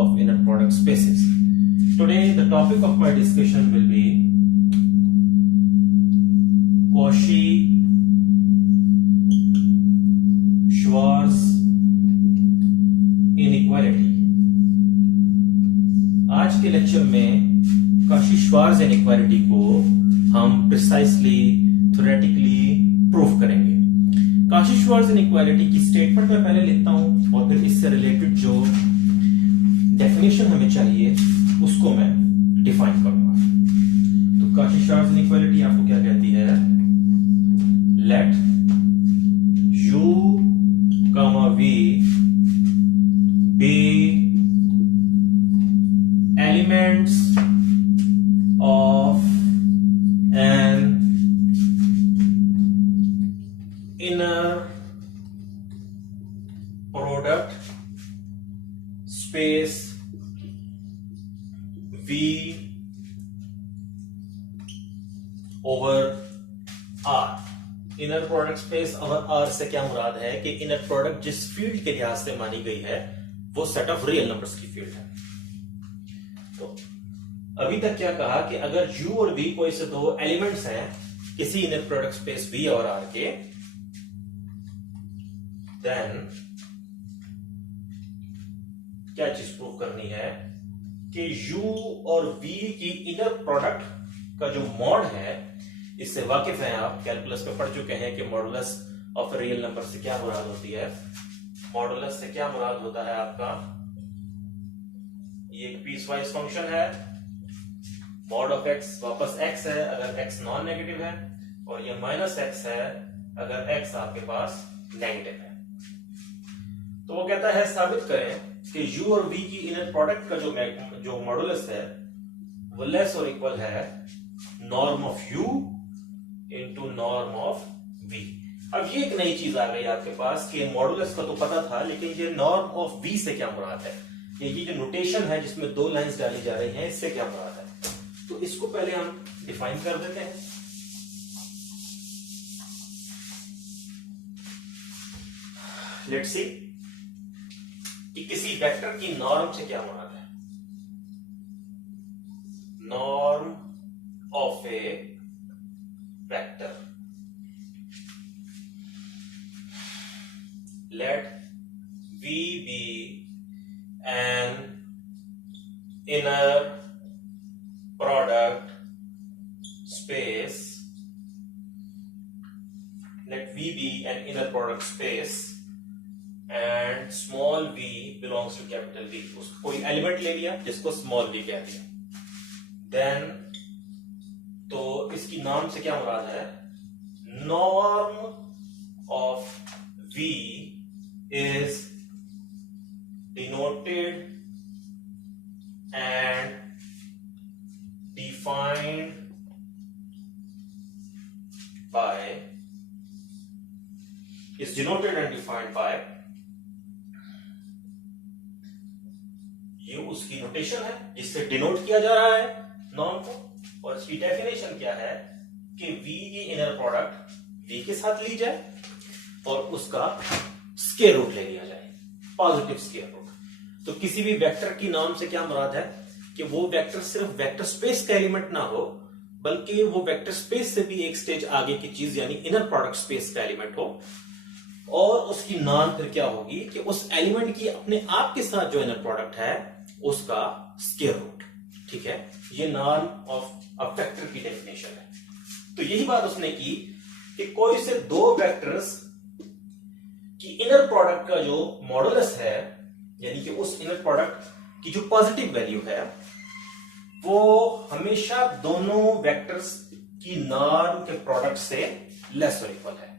of inner product spaces. Today the topic of my discussion will be Cauchy-Schwarz inequality. आज के lecture में Cauchy-Schwartz inequality को हम precisely theoretically prove करेंगे। Cauchy-Schwartz inequality की statement मैं पहले लिखता हूं और फिर इससे रिलेटेड जो डेफिनेशन हमें चाहिए उसको मैं डिफाइन करूंगा। तो कॉची-श्वार्ज़ इनइक्वालिटी आपको क्या कहती है? Let u, v be elements of an inner product space V over R। Inner product space over R से क्या मुराद है कि इनर प्रोडक्ट जिस फील्ड के लिहाज से मानी गई है वो सेट ऑफ रियल नंबर्स की फील्ड है। तो अभी तक क्या कहा कि अगर u और v कोई से दो एलिमेंट्स हैं किसी इनर प्रोडक्ट स्पेस V और R के, देन क्या चीज प्रूव करनी है कि u और v की इनर प्रोडक्ट का जो मॉड है, इससे वाकिफ हैं आप, कैलकुलस में पढ़ चुके हैं कि मॉडुलस ऑफ रियल नंबर से क्या मुराद होती है। मॉडुलस से क्या मुराद होता है आपका? ये एक पीस वाइज फंक्शन है। मॉड ऑफ x वापस x है अगर x नॉन नेगेटिव है, और ये माइनस x है अगर x आपके पास नेगेटिव है। तो वो कहता है साबित करें कि u और v की इनर प्रोडक्ट का जो मॉडुलस है वो लेस और इक्वल है norm of u into norm of v। अब ये एक नई चीज आ गई आपके पास कि मॉडुलस का तो पता था, लेकिन ये नॉर्म ऑफ v से क्या मुराद है? ये जो नोटेशन है जिसमें दो लाइंस डाली जा रही हैं, इससे क्या मुराद है? तो इसको पहले हम डिफाइन कर देते हैं। लेट्स सी कि किसी वेक्टर की नॉर्म से क्या मुराद है। Norm of a vector, let v be an inner product space, let v be an inner product space and small v belongs to capital V। उसको कोई एलिमेंट ले लिया जिसको स्मॉल v कह दिया, देन तो इसकी नॉर्म से क्या मुराद है? Norm of v is denoted and defined by ये उसकी नोटेशन है जिससे डिनोट किया जा रहा है नॉर्म को, और इसकी डेफिनेशन क्या है कि v की इनर प्रोडक्ट v के साथ ली जाए और उसका स्क्वायर रूट ले लिया जाए, पॉजिटिव स्क्वायर रूट। तो किसी भी वेक्टर की नॉर्म से क्या मुराद है कि वो वेक्टर सिर्फ वेक्टर स्पेस का एलिमेंट ना हो, बल्कि वो वेक्टर स्पेस से भी एक स्टेज आगे की चीज यानी इनर प्रोडक्ट स्पेस का एलिमेंट हो, और उसकी नॉर्म फिर क्या होगी कि उस एलिमेंट की अपने आप के साथ जो इनर प्रोडक्ट है उसका स्क्वायर रूट। ठीक है, ये नॉर्म ऑफ अ वेक्टर की डेफिनेशन है। तो यही बात उसने की कि कोई से दो वेक्टर्स की इनर प्रोडक्ट का जो मॉडुलस है, यानी कि उस इनर प्रोडक्ट की जो पॉजिटिव वैल्यू है, वो हमेशा दोनों वेक्टर्स की नॉर्म के प्रोडक्ट से लेस और इक्वल है।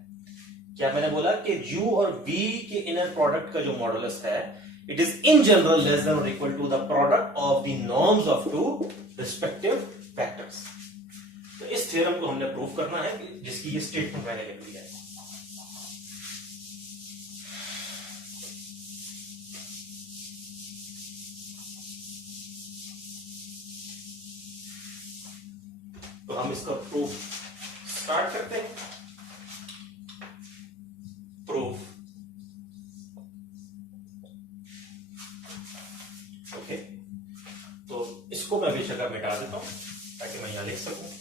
क्या मैंने बोला कि u और v के इनर प्रोडक्ट का जो मॉडुलस है, it is in general less than or equal to the product of the norms of two respective vectors. तो इस थ्योरम को हमने प्रूव करना है, जिसकी ये स्टेटमेंट मैंने लिख दी है। तो हम इसका प्रूफ स्टार्ट करते हैं। Proof, okay. मैं बेशक अब मिटा देता हूं ताकि मैं यहां लिख सकूं।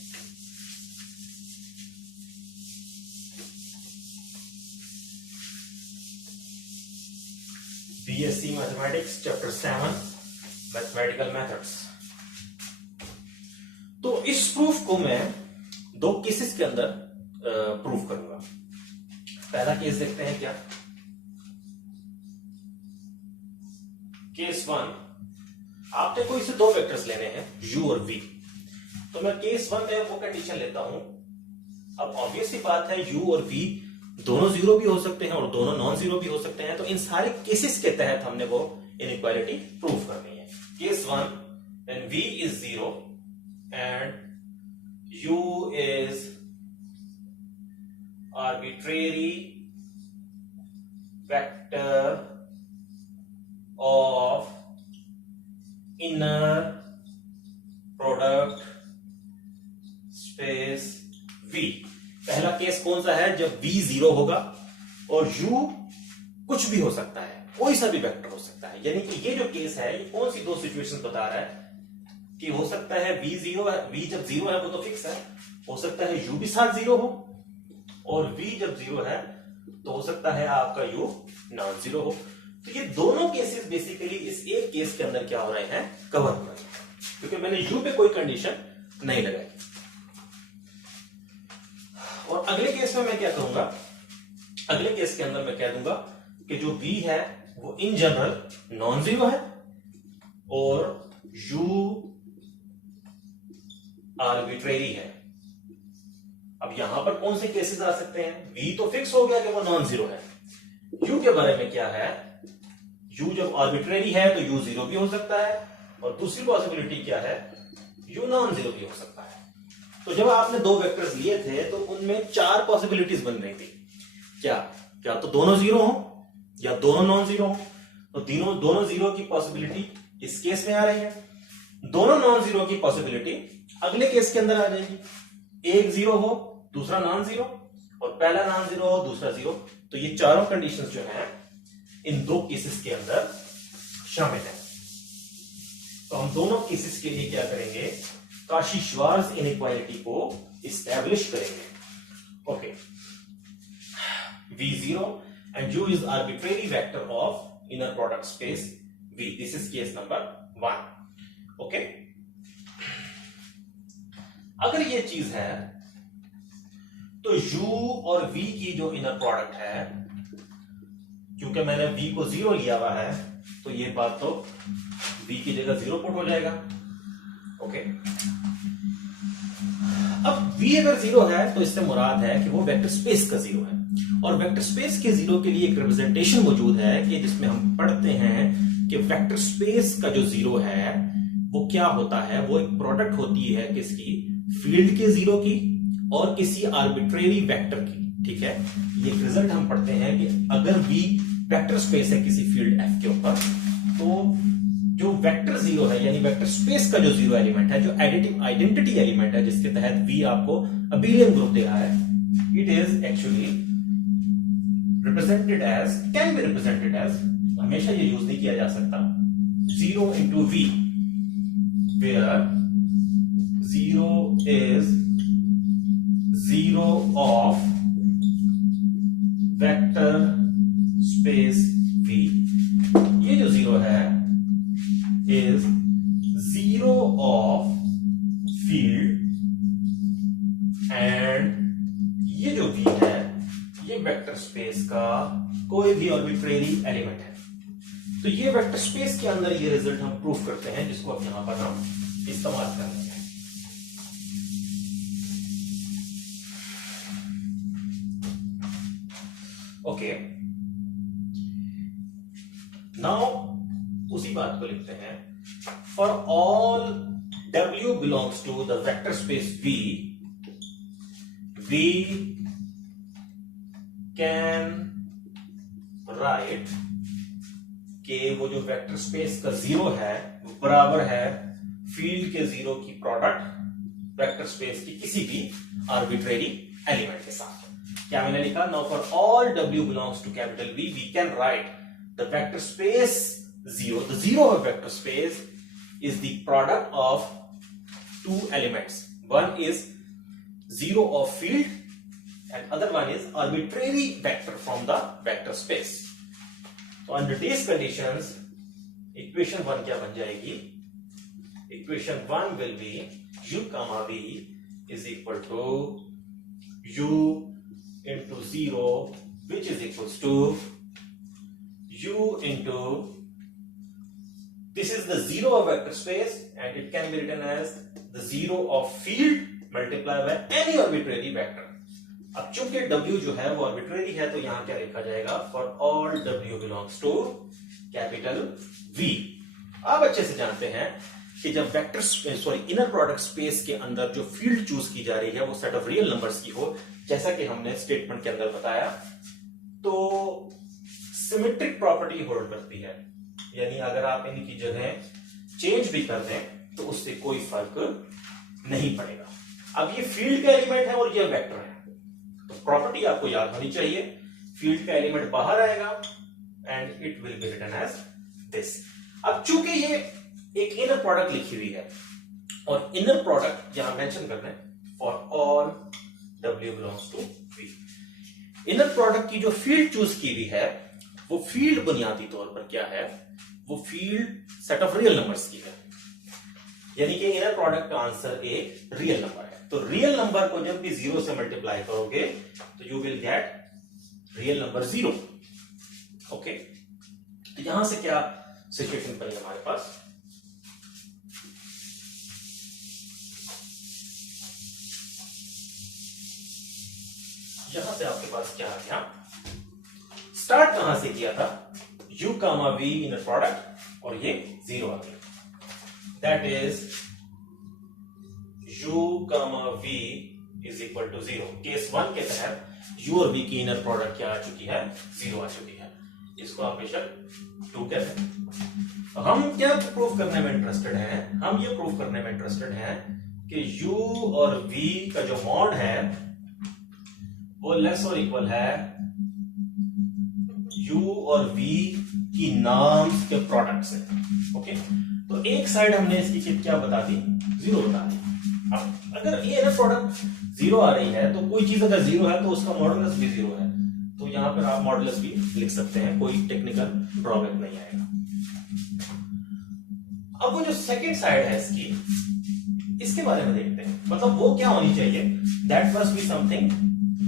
BSc mathematics chapter 7 mathematical methods. तो इस प्रूफ को मैं दो केसेस के अंदर प्रूफ करूंगा। पहला केस देखते हैं क्या। केस 1, आपने कोई से दो वेक्टर्स लेने हैं u और v। तो मैं केस 1 में वो कंडीशन लेता हूं। अब ऑब्वियस सी बात है u और v दोनों जीरो भी हो सकते हैं और दोनों नॉन जीरो भी हो सकते हैं। तो इन सारे केसेस के तहत हमने वो इनइक्वालिटी प्रूफ करनी है। Case 1, when v is 0 and u is arbitrary vector of inner product space V। पहला केस कौन सा है, जब v 0 होगा और u कुछ भी हो सकता है, कोई सा भी वेक्टर हो सकता है। यानी कि ये जो केस है ये कौन सी दो सिचुएशंस बता रहा है कि हो सकता है v 0 है, v जब 0 है वो तो फिक्स है, हो सकता है u भी साथ 0 हो, और v जब 0 है तो हो सकता है आपका u नॉन 0 हो। तो ये दोनों केसेस बेसिकली इस एक केस के अंदर क्या हो रहे हैं, कवर हो रहे हैं, क्योंकि मैंने u पे कोई कंडीशन नहीं लगाई। और अगले केस में मैं क्या करूंगा, अगले केस के अंदर मैं कह दूंगा कि जो v है वो इन जनरल नॉन जीरो है और u आर्बिट्रेरी है। अब यहां पर कौन से केसेस आ सकते हैं, v तो फिक्स हो गया कि वो नॉन जीरो है। u के बारे में क्या है, u जब आर्बिट्रेरी है तो u जीरो भी हो सकता है, और दूसरी पॉसिबिलिटी क्या है, u नॉन जीरो भी हो सकता है। तो जब आपने दो वेक्टर्स लिए थे तो उनमें चार पॉसिबिलिटीज बन रही थी। क्या तो दोनों जीरो हो या दोनों नॉन जीरो हो। तो दोनों जीरो की पॉसिबिलिटी इस केस में आ रही है, दोनों नॉन जीरो की पॉसिबिलिटी अगले केस के अंदर आ जाएगी। एक जीरो हो दूसरा नॉन जीरो, और पहला नॉन जीरो हो दूसरा जीरो। तो ये चारों कंडीशंस जो हैं इन दो केसेस के अंदर शामिल है। तो हम दोनों केसेस के लिए क्या करेंगे, काशी-श्वार्ट्ज इनइक्वालिटी को इस्टेब्लिश करेंगे। Okay, v0 and u is arbitrary vector of inner product space V. This is case number 1. Okay, अगर ये चीज है तो u और v की जो इनर प्रोडक्ट है, क्योंकि मैंने v को 0 लिया हुआ है तो ये बात तो v की जगह 0 पुट हो जाएगा। ओके, अब v अगर 0 है तो इससे मुराद है कि वो वेक्टर स्पेस का 0 है, और वेक्टर स्पेस के 0 के लिए एक रिप्रेजेंटेशन मौजूद है कि जिसमें हम पढ़ते हैं कि वेक्टर स्पेस का जो 0 है वो क्या होता है, वो एक प्रोडक्ट होती है किसकी, फील्ड के 0 की और किसी आर्बिट्रेरी वेक्टर की। ठीक है, ये रिजल्ट हम पढ़ते हैं कि अगर v वेक्टर स्पेस है किसी फील्ड f के ऊपर, तो जो वेक्टर 0 है यानी वेक्टर स्पेस का जो 0 एलिमेंट है, जो एडिटिव आइडेंटिटी एलिमेंट है जिसके तहत v आपको अबेलियन ग्रुप दे रहा है, it is actually represented as, can be represented as, हमेशा ये यूज नहीं किया जा सकता, 0 into v, where 0 is 0 of vector space v। ये जो 0 है is 0 of field, and ये जो v है ये वेक्टर स्पेस का कोई भी आर्बिट्रेरी एलिमेंट है। तो ये वेक्टर स्पेस के अंदर ये रिजल्ट हम प्रूफ करते हैं, जिसको अब यहां पर हम इस्तेमाल करेंगे। ओके, नाउ उसी बात को लिखते हैं, for all w belongs to the vector space v, we can write कि वो जो वेक्टर स्पेस का 0 है वो बराबर है फील्ड के 0 की प्रोडक्ट वेक्टर स्पेस की किसी भी आर्बिट्रेरी एलिमेंट के साथ। क्या मैंने लिखा, now for all w belongs to capital V, we can write the vector space 0, the 0 of vector space is the product of two elements. One is zero of field and other one is arbitrary vector from the vector space. So under these conditions, equation 1 क्या बन जाएगी? Equation 1 will be u comma v is equal to u into 0, which is equals to u into, this is the zero of vector space and it can be written as the zero of field multiplied by any arbitrary vector. अब चूंकि w जो है वो arbitrary है तो यहां क्या लिखा जाएगा? For all w belongs to capital V. आप अच्छे से जानते हैं कि जब वेक्टर इनर प्रोडक्ट स्पेस के अंदर जो फील्ड चूज की जा रही है वो सेट ऑफ रियल नंबर्स की हो, जैसा कि हमने स्टेटमेंट के अंदर बताया, तो सिमेट्रिक प्रॉपर्टी होल्ड करती है। यानी अगर आप इनकी जगह चेंज भी कर दें तो उससे कोई फर्क नहीं पड़ेगा। अब ये फील्ड का एलिमेंट है और ये वेक्टर है, तो प्रॉपर्टी आपको याद होनी चाहिए। फील्ड का एलिमेंट बाहर आएगा and it will be written as this. अब चूंकि ये एक इनर प्रोडक्ट लिखी हुई है और इनर प्रोडक्ट यहां मेंशन करना है for all w belongs to v। Inner product की जो फील्ड चूज की हुई है वो फील्ड बुनियादी तौर पर क्या है? वो field set of real numbers की है, यानी कि इनर प्रोडक्ट का आंसर एक रियल नंबर है। तो रियल नंबर को जब भी 0 से मल्टीप्लाई करोगे तो you will get real number 0। Okay, तो यहां से क्या सिचुएशन बनी हमारे पास? यहां से आपके पास क्या आ गया? स्टार्ट कहां से किया था? u comma v inner product और ये 0 आ गया। That is u comma v is equal to 0। Case 1 के तहत u और v की इनर प्रोडक्ट क्या आ चुकी है? 0 आ चुकी है। इसको आप बेशक 2 कहते हैं। तो हम क्या प्रूफ करने में इंटरेस्टेड हैं? हम ये प्रूफ करने में इंटरेस्टेड हैं कि u और v का जो मॉड है वो लेस और इक्वल है u और v की नाम्स के प्रोडक्ट से। ओके, तो एक साइड हमने इसकी क्या बता दी? 0 बता दी। अब अगर ये ना प्रोडक्ट 0 आ रही है तो कोई चीज अगर 0 है तो उसका मॉडुलस भी 0 है, तो यहां पर आप मॉडुलस भी लिख सकते हैं, कोई टेक्निकल प्रॉब्लम नहीं आएगा। अब वो जो सेकेंड साइड है इसकी, इसके बारे में देखते हैं। मतलब वो क्या होनी चाहिए? That must be something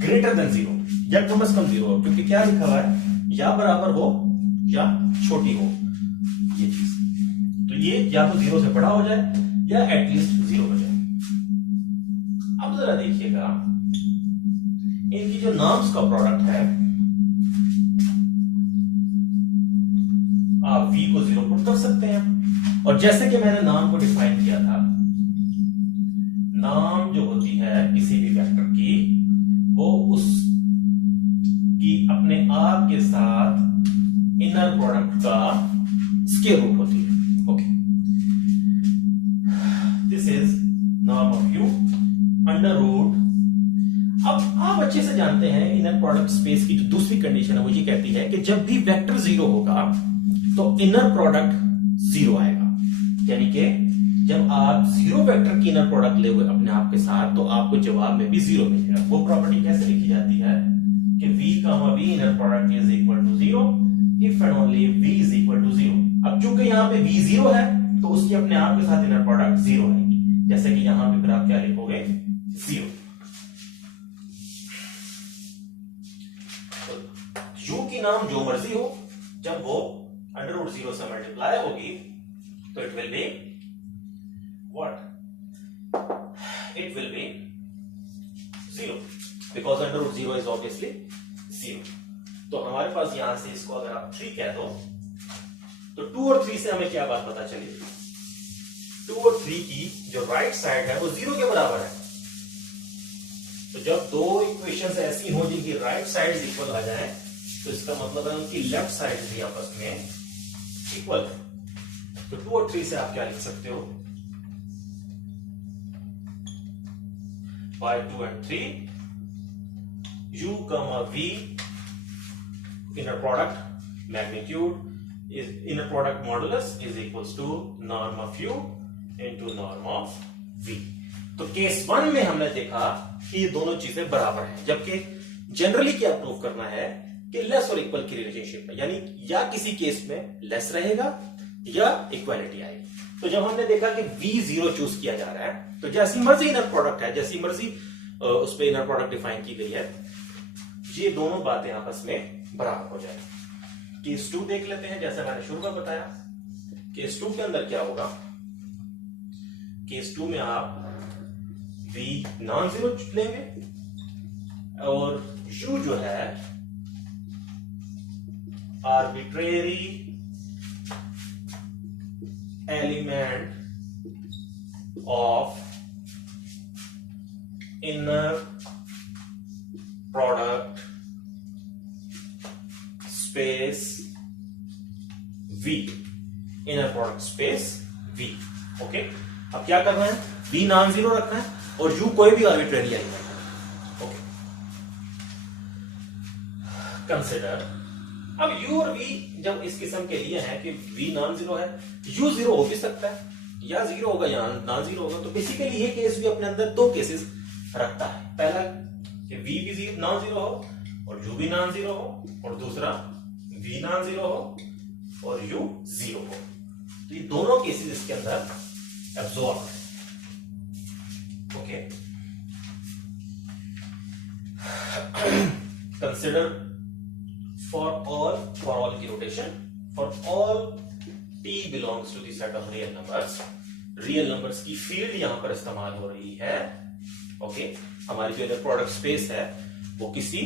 greater than 0, या कम से कम 0 हो, क्योंकि क्या लिखा हुआ है? या बराबर हो या छोटी हो ये चीज। तो ये या तो 0 से बड़ा हो जाए या एटलीस्ट 0 हो जाए। अब जरा देखिएगा, इनकी जो नाम्स का प्रोडक्ट है, आप v को 0 पुट कर सकते हैं। और जैसे कि मैंने नाम को डिफाइन किया था, नाम जो होती है किसी भी वेक्टर की, वो उस की अपने आप के साथ इनर प्रोडक्ट का स्क्वायर रूट होती है। Okay, this is norm of u under root. अब आप अच्छे से जानते हैं इनर प्रोडक्ट स्पेस की जो दूसरी कंडीशन है वो ये कहती है कि जब भी वेक्टर 0 होगा तो इनर प्रोडक्ट 0 आएगा। यानी कि जब आप 0 वेक्टर की इनर प्रोडक्ट ले हुए अपने आप के साथ तो आपको जवाब में भी 0 मिलेगा। वो प्रॉपर्टी कैसे लिखी जाती है कि v comma v inner product is equal to 0 if and only v is equal to 0। अब चूंकि यहां पे v 0 है तो उसकी अपने आप के साथ इनर प्रोडक्ट 0 आएगी, जैसे कि यहां पे फिर आप क्या लिखोगे? 0। तो u की नाम जो मर्जी हो, जब वो अंडर रूट 0 से मल्टीप्लाई होगी तो it will B what? It will be 0 because under root 0 is obviously 0। तो हमारे पास यहां से इसको अगर आप 3 कह दो तो 2 और 3 से हमें क्या बात पता चली? 2 और 3 की जो राइट साइड है वो 0 के बराबर है। तो जब दो इक्वेशंस ऐसी हो जिनकी राइट साइड इक्वल आ जाए तो इसका मतलब है उनकी लेफ्ट साइड भी आपस में इक्वल है। तो 2 और 3 से आप क्या लिख सकते हो? by 2 and 3 u comma v inner product magnitude inner product modulus is equals to norm of u into norm of v. तो केस 1 में हमने देखा कि ये दोनों चीजें बराबर हैं, जबकि जनरली क्या प्रूव करना है कि लेस और इक्वल की रिलेशनशिप में, यानी या किसी केस में लेस रहेगा या इक्वालिटी आएगी। तो जब हमने देखा कि V0 चूज किया जा रहा है, तो जैसी मर्जी इनर प्रोडक्ट है, जैसी मर्जी उस पर इनर प्रोडक्ट डिफाइन की गई है, ये दोनों बातें आपस में बराबर हो जाएगी। केस 2 देख लेते हैं। जैसा मैंने शुरू में बताया, केस 2 के अंदर क्या होगा, केस 2 में आप V नॉन जीरो लेंगे और U जो है arbitrary element of inner product space V, inner product space V। Okay, अब क्या करना है, V नॉन जीरो रखना है और U कोई भी आर्बिट्रेरी एलिमेंट है। ओके, कंसिडर, अब U और V जब इस किस्म के लिए है कि V नॉन जीरो है, U जीरो हो भी सकता है, या जीरो होगा या नॉन जीरो होगा। तो बेसिकली ये केस भी अपने अंदर दो केसेस रखता है। पहला कि V भी नॉन जीरो हो और U भी नॉन जीरो हो, और दूसरा V नॉन जीरो हो और U जीरो हो। तो ये दोनों केसेस इसके अंदर एब्जॉर्ब है। ओके, कंसिडर फॉर ऑल की rotation, for all t belongs to the set of real numbers, real numbers की फील्ड यहां पर इस्तेमाल हो रही है। ओके, हमारी जो प्रोडक्ट स्पेस है वो किसी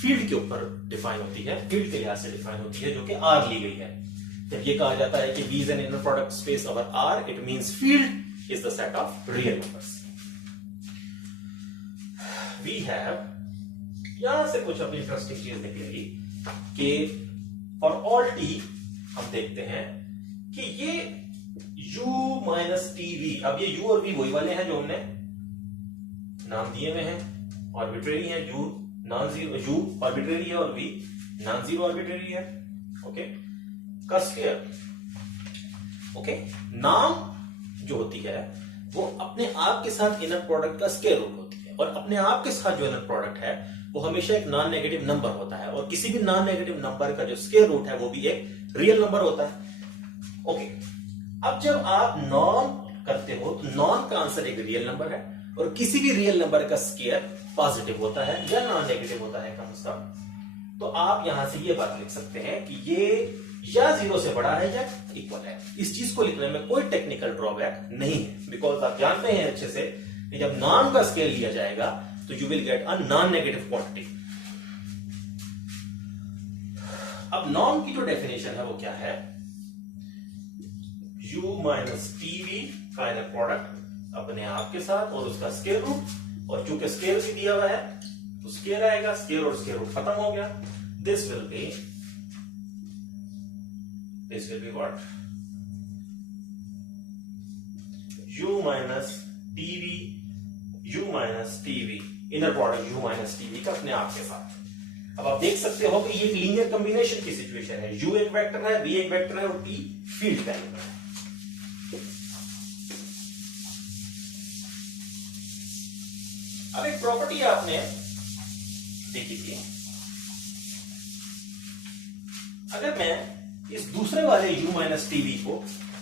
फील्ड के ऊपर डिफाइन होती है, फील्ड के लिहाज से डिफाइन होती है, जो कि R ली गई है। जब ये कहा जाता है कि V is an inner product space over R, it means field is the set of real numbers. We have, यहां से कुछ अपनी इंटरेस्टिंग चीज निकलेगी कि फॉर ऑल t हम देखते हैं कि ये u माइनस टीवी, अब ये u और v वही वाले हैं जो हमने नाम दिए हुए हैं, आर्बिट्रेरी है, u non zero, u arbitrary है और v नॉन जीरो आर्बिट्रेरी है। ओके, का स्क्वायर। ओके, नाम जो होती है वो अपने आप के साथ इनर प्रोडक्ट का स्क्वायर रूट होती है, और अपने आप के साथ जो इनर प्रोडक्ट है वो हमेशा एक नॉन नेगेटिव नंबर होता है, और किसी भी नॉन नेगेटिव नंबर का जो स्क्वायर रूट है वो भी एक रियल नंबर होता है। ओके, अब जब आप नॉन करते हो तो नॉन का आंसर एक रियल नंबर है, और किसी भी रियल नंबर का स्क्वायर पॉजिटिव होता है या नॉन नेगेटिव होता है कम से कम। तो आप यहां से ये बात लिख सकते हैं कि ये या जीरो से बड़ा है या इक्वल है। इस चीज को लिखने में कोई टेक्निकल ड्रॉबैक नहीं है, बिकॉज आप जानते हैं अच्छे से कि जब नॉन का स्केल लिया जाएगा तो you will get a non negative quantity. अब नॉन की जो डेफिनेशन है वो क्या है, u माइनस टीवी का इनर प्रोडक्ट अपने आप के साथ और उसका स्केयर रूट, और चूंकि स्केयर भी दिया हुआ है तो स्केयर आएगा, स्केयर और स्केयर रूट खत्म हो गया। This will be what, u minus TV inner product u minus TV का अपने आप के साथ। अब आप देख सकते हो कि ये एक लीनियर कॉम्बिनेशन की सिचुएशन है, u एक वेक्टर है, v एक वेक्टर है और t फील्ड का एलिमेंट है। अब एक प्रॉपर्टी आपने देखी थी, अगर मैं इस दूसरे वाले u माइनस टीवी को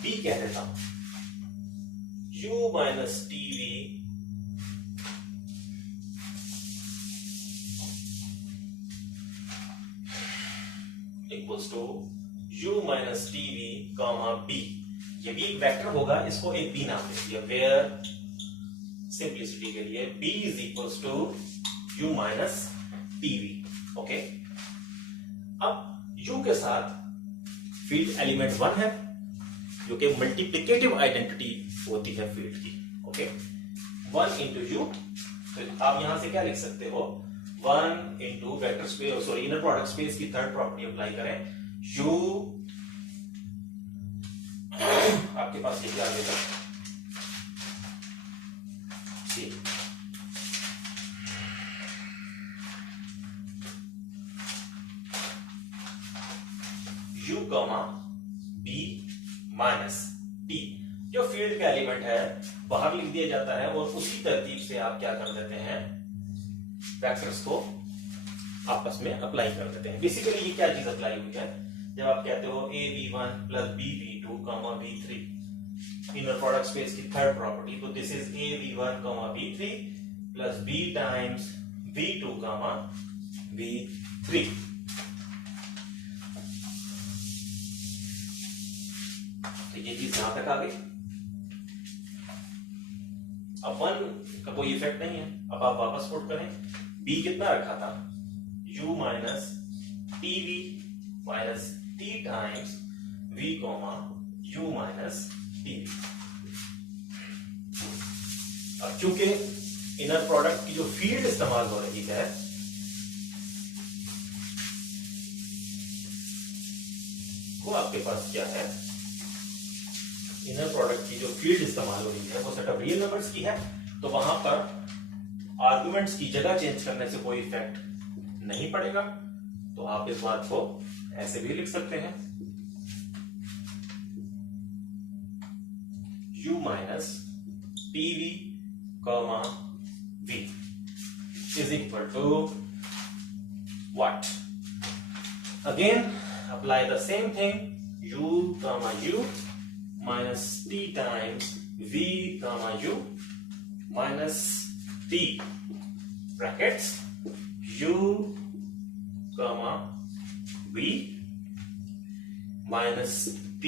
b कह देता हूं, u minus t v equals to u minus t v comma b, ये भी एक वेक्टर होगा, इसको एक b नाम दे दिया, वेयर सिंप्लिसिटी के लिए b is equals to u minus t v. Okay, अब u के साथ फील्ड एलिमेंट 1 है, जो कि मल्टीप्लिकेटिव आइडेंटिटी होती है फील्ड की। ओके, 1 इंटू यू, तो आप यहां से क्या लिख सकते हो, 1 into vector space, sorry inner product space की थर्ड प्रॉपर्टी अप्लाई करें, u आपके पास ये आ गया u कॉमा फील्ड का एलिमेंट है बाहर लिख दिया जाता है और उसी तरतीब से आप क्या कर देते हैं, वेक्टर्स को आपस में अप्लाई कर देते हैं। बेसिकली ये क्या चीज अप्लाई हुई है, जब आप कहते हो AB1 plus BB2 B3 inner product space की थर्ड प्रॉपर्टी, तो this is AB1 B3 plus B times B2 B3। तो ये चीज यहां तक आ गई। अब 1 का कोई इफेक्ट नहीं है। अब आप वापस पुट करें, B कितना रखा था, U minus TV minus T times V U minus TV। अब चूंकि इनर प्रोडक्ट की जो फील्ड इस्तेमाल हो रही है वो आपके पास क्या है, इनर प्रोडक्ट की जो फील्ड इस्तेमाल हो रही है वो सेट ऑफ रियल नंबर्स की है, तो वहां पर आर्गुमेंट्स की जगह चेंज करने से कोई इफेक्ट नहीं पड़ेगा। तो आप इस बात को ऐसे भी लिख सकते हैं, U minus PV V is equal to what? Again apply the same thing, U minus T times V U minus T brackets U V minus T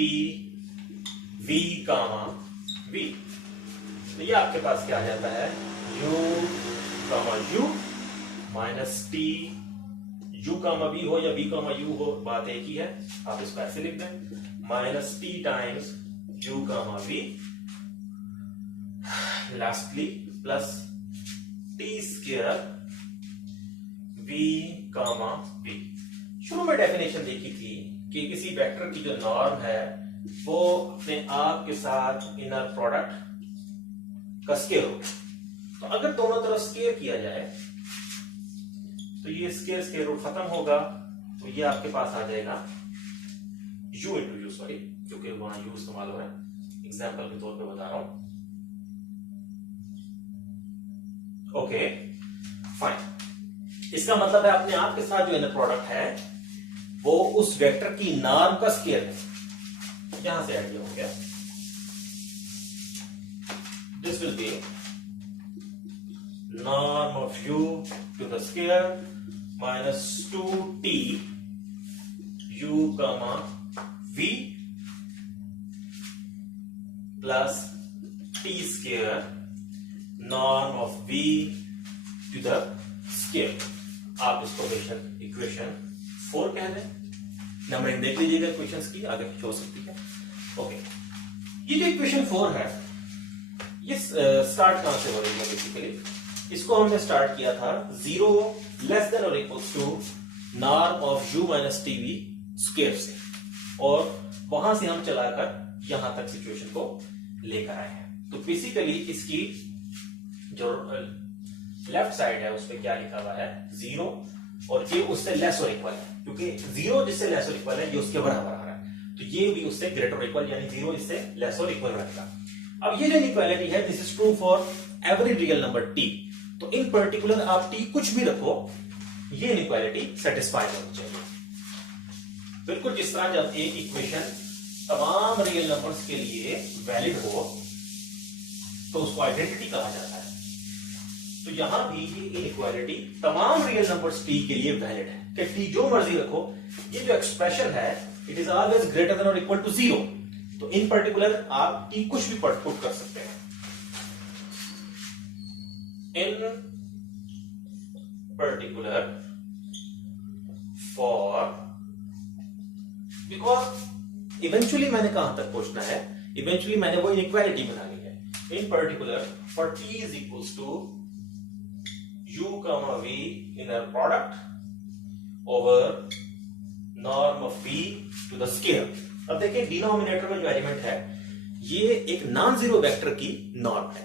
V V। तो ये आपके पास क्या आ जाता है, U minus T U V हो या V U हो, बात एक ही है, आप इसको ऐसे लिख दें, minus T times U V lastly plus T square V V। शुरू में डेफिनेशन देखी थी कि किसी वेक्टर की जो नॉर्म है वो अपने आप के साथ इनर प्रोडक्ट का स्क्वायर हो। तो अगर दोनों तरफ स्क्वायर किया जाए तो ये स्क्वायर रूट खत्म होगा, तो ये आपके पास आ जाएगा U इंटू यू, सॉरी क्योंकि वहां U इस्तेमाल हो रहा है, एग्जाम्पल के तौर पे बता रहा हूं। ओके फाइन, इसका मतलब है अपने आप के साथ जो इनर प्रोडक्ट है वो उस वेक्टर की नॉर्म का स्क्वायर है। यहां से आइडिया हो गया, this will be norm of U to the square minus 2T U V plus T square norm of V to the square। आप इसको इक्वेशन 4 कह दें। नंबरिंग देख लीजिएगा इक्वेशंस की, आगे हो सकती है। ओके, ये जो इक्वेशन 4 है ये स्टार्ट कहां से हो रही है, बेसिकली इसको हमने स्टार्ट किया था 0 लेस देन और equals to norm of U minus TV square से, और वहां से हम चलाकर यहां तक सिचुएशन को लेकर आए हैं। तो बेसिकली इसकी जो लेफ्ट साइड है उस पर क्या लिखा हुआ है, 0, और ये उससे लेस और इक्वल है, क्योंकि 0 जिससे लेस और इक्वल है ये उसके बराबर आ रहा है, तो ये भी उससे ग्रेटर और इक्वल, यानी 0 इससे लेस और इक्वल रहेगा। अब ये जो इनइक्वालिटी है this is true for every real number T, तो इन पर्टिकुलर आप T कुछ भी रखो ये इनइक्वालिटी सेटिस्फाई होनी चाहिए। बिल्कुल जिस तरह जब एक इक्वेशन तमाम रियल नंबर्स के लिए वैलिड हो तो उसको आइडेंटिटी कहा जाता है, तो यहां भी ये इनइक्वालिटी तमाम रियल नंबर्स T के लिए वैलिड है कि T जो मर्जी रखो, ये जो एक्सप्रेशन है it is always greater than or equal to 0, तो इन पर्टिकुलर आप T कुछ भी पुट कर सकते हैं। इन पर्टिकुलर फॉर, बिकॉज इवेंचुअली मैंने कहां तक पहुंचना है, इवेंचुअली मैंने वो इनइक्वालिटी बनानी है। In particular for T is equals to U V inner product over norm of V to the square। अब देखिए डिनोमिनेटर में जो एलिमेंट है ये एक नॉन जीरो वेक्टर की नॉर्म है,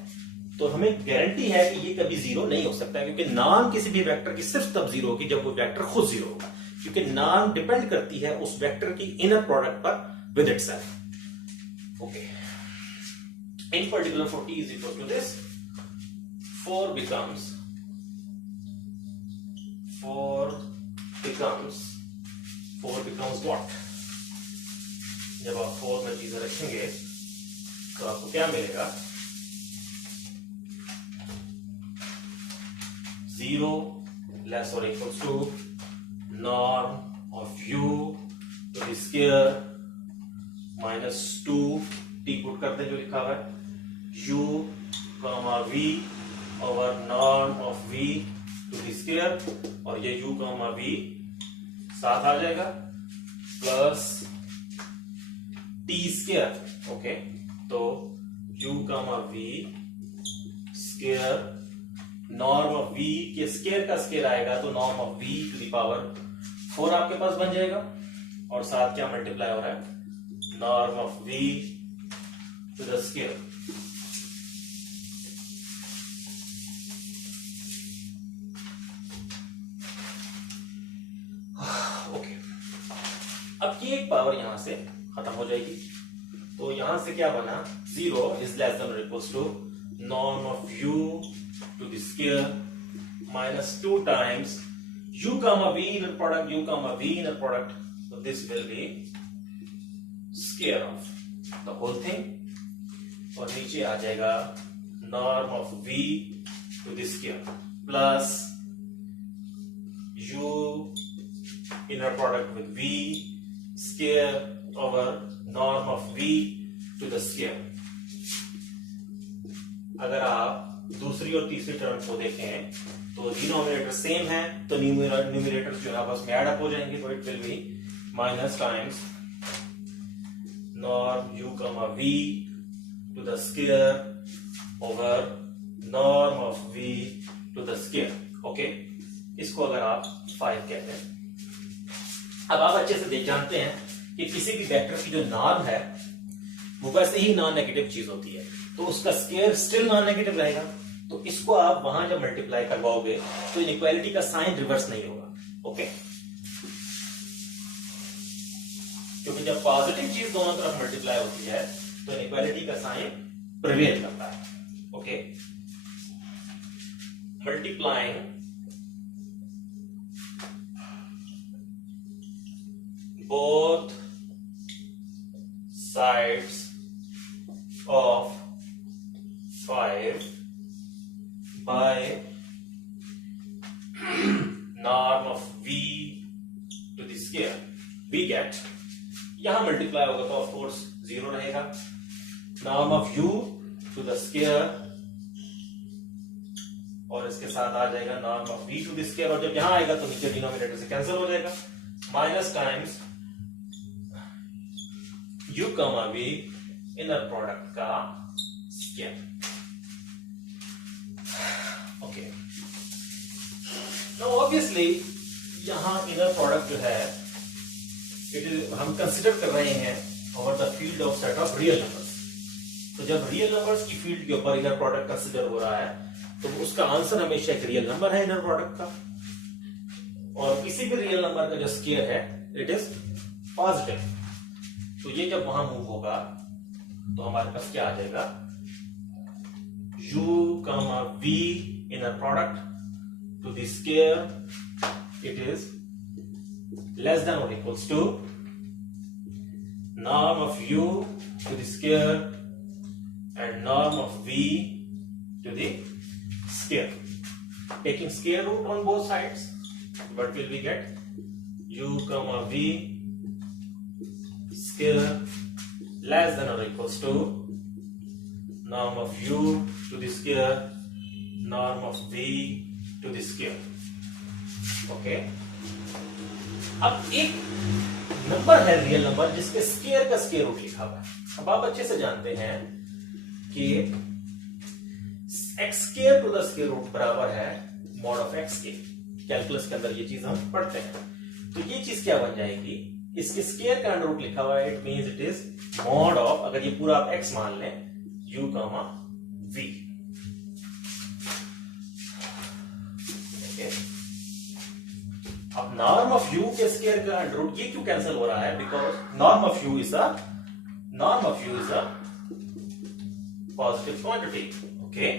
तो हमें गारंटी है कि ये कभी जीरो नहीं हो सकता, क्योंकि नॉर्म किसी भी वेक्टर की सिर्फ तब जीरो होगी जब वो वेक्टर खुद जीरो होगा, क्योंकि नॉर्म डिपेंड करती है उस वेक्टर की इनर प्रोडक्ट पर with itself. Okay, In particular, for t is equal to this, 4 becomes what? जब आप 4 में चीजें रखेंगे तो आपको क्या मिलेगा? 0 less or equals to norm of u to the square minus 2 t put करते हैं जो लिखा हुआ है u comma v over norm of v to the square, और ये u comma v साथ आ जाएगा प्लस टी स्क्वायर. ओके, तो u comma v square, norm of v के स्क्वायर का स्क्वायर आएगा तो norm of v to the power 4 आपके पास बन जाएगा, और साथ क्या मल्टीप्लाई हो रहा है? Norm of v to the square. Okay, अब ये एक पावर यहां से खत्म हो जाएगी, तो यहां से क्या बना? 0 इज लेस देन और equals to norm of u to the square minus 2 times u comma v inner product, u comma v inner product, so this will be square of the whole thing, और नीचे आ जाएगा norm of v to the square plus u inner product with v square over norm of v to the square. अगर आप दूसरी और तीसरी term को देखें तो डिनोमिनेटर सेम है, तो न्यूमरेटर जो है आपस में ऐड अप हो जाएंगे, तो it will B minus times norm u comma v to the square over norm of v to the square. Okay, इसको अगर आप 5 कहते हैं. अब आप अच्छे से जानते हैं कि किसी भी वेक्टर की जो नॉर्म है वो वैसे ही नॉन नेगेटिव चीज होती है, तो उसका स्क्वायर स्टिल नॉन नेगेटिव रहेगा. तो इसको आप वहां जब मल्टीप्लाई करवाओगे तो इनइक्वालिटी का साइन रिवर्स नहीं होगा. ओके, क्योंकि जब पॉजिटिव चीज दोनों तरफ मल्टीप्लाई होती है तो इनइक्वालिटी का साइन प्रिवेल करता है. Okay, multiplying both sides of 5 by norm of v to the square, we get, यहां मल्टीप्लाई होगा तो ऑफ कोर्स 0 रहेगा. Norm of u to the square, और इसके साथ आ जाएगा norm of v to the square, और जब यहां आएगा तो नीचे डिनोमिनेटर से कैंसिल हो जाएगा. Minus times u comma v inner product का स्क्वायर. ओके, नाउ ऑब्वियसली यहां इनर प्रोडक्ट जो है इट इज, हम कंसीडर कर रहे हैं over the field of set of real numbers. तो जब रियल नंबर्स की फील्ड के ऊपर इनर प्रोडक्ट कंसीडर हो रहा है तो उसका आंसर हमेशा एक रियल नंबर है इनर प्रोडक्ट का, और किसी भी रियल नंबर का जो स्क्वायर है इट इज पॉजिटिव. तो ये जब वहां मूव होगा तो हमारे पास क्या आ जाएगा? u comma v inner product to the square, it is less than or equals to norm of u to the square and norm of v to the square. Taking square root on both sides, what will we get? u comma v square less than or equals to norm of u to the square norm of v to the square. Okay, अब एक number है real number जिसके square का square root लिखा हुआ है. अब आप अच्छे से जानते हैं कि x square to the square root बराबर है मॉड ऑफ x के. कैलकुलस के अंदर ये चीज हम पढ़ते हैं, तो ये चीज क्या बन जाएगी? इसके स्क्वायर का अंडर रूट लिखा हुआ है, it means it is mod of, अगर ये पूरा आप x मान लें, u comma v. अब नॉर्म ऑफ u के स्क्वायर का अंडर रूट, ये क्यों कैंसिल हो रहा है? Because norm of u is a positive quantity. Okay,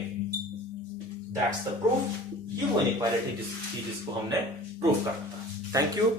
that's the proof. ये वो इनइक्वालिटी जिसको हमने प्रूफ करना था। Thank you.